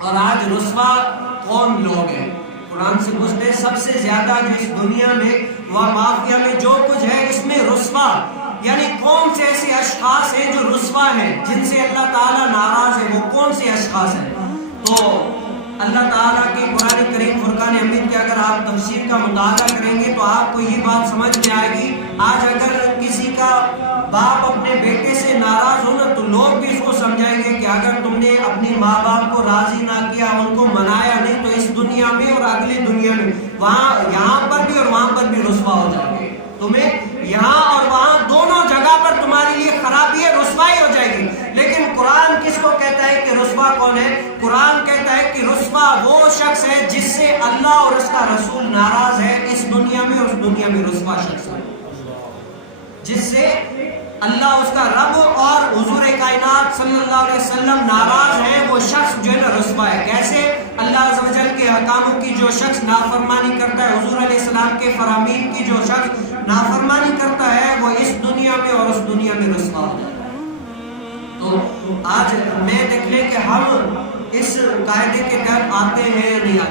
اور آج رسوا کون لوگ ہیں؟ قرآن سے پوچھتے ہیں سب سے زیادہ جو اس دنیا میں و مافیا میں جو کچھ ہے اس میں رسوا، یعنی کون سے ایسے اشخاص ہیں جو رسوا ہیں، جن سے اللہ تعالیٰ ناراض ہے، وہ کون سے اشخاص ہیں؟ تو اللہ تعالیٰ کی قرآن کریم فرقان حمید کی اگر آپ تفسیر کا مطالعہ کریں گے تو آپ کو یہ بات سمجھ میں آئے گی۔ آج اگر کسی کا باپ اپنے بیٹے سے ناراض ہو نا تو لوگ بھی اس کو سمجھائیں گے کہ اگر تم نے اپنی ماں باپ کو راضی نہ کیا، ان کو منایا نہیں، تو اس دنیا میں اور اگلی دنیا میں یہاں پر بھی اور وہاں پر بھی رسوا ہو جائیں گے۔ تمہیں یہاں اور وہاں دونوں جگہ پر تمہارے لیے خرابی ہے، رسوائی ہو جائے گی۔ لیکن قرآن کس کو کہتا ہے کہ رسوا کون ہے؟ قرآن کہتا ہے کہ رسوا وہ شخص ہے جس سے اللہ اور اس کا رسول ناراض ہے اس دنیا میں اور اس دنیا میں رسوا شخص ہے، جس سے اللہ اس کا رب اور حضور کائنات صلی اللہ علیہ وسلم ناراض ہے، وہ شخص جو ہے نا رسوا ہے۔ کیسے؟ اللہ عز و جل کے احکاموں کی جو شخص نافرمانی کرتا ہے، حضور علیہ السلام کے فرامین کی جو شخص نافرمانی کرتا ہے، وہ اس دنیا میں اور اس دنیا میں رسوا ہوتا ہے۔ تو آج میں دیکھ لیں کہ ہم اس قاعدے کے تحت آتے ہیں یا نہیں آتے۔